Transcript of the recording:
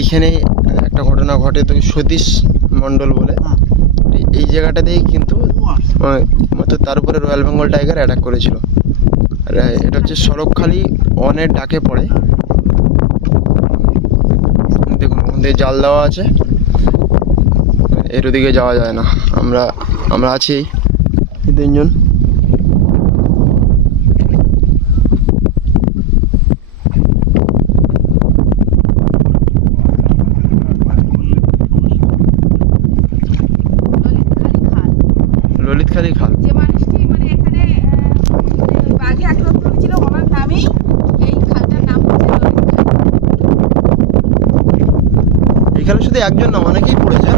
এইখানে একটা ঘটনা ঘটে, তো সতীশ মণ্ডল বলে, এই জায়গাটাতেই কিন্তু তার উপরে রয়্যাল বেঙ্গল টাইগার অ্যাটাক করেছিল। আর এটা হচ্ছে সড়কখালি অনের ডাকে পড়ে। দেখুন ওখান থেকে জাল দেওয়া আছে, এর ওদিকে যাওয়া যায় না। আমরা আছি এই তিনজন। ললিতখালি খাল, যে মানুষটি মানে এখানে বাঘে আক্রান্ত হয়েছিল ওনার নামেই এই খালটার নাম হচ্ছে ললিতখালি। এখানে শুধু একজন না, অনেকেই পড়েছে।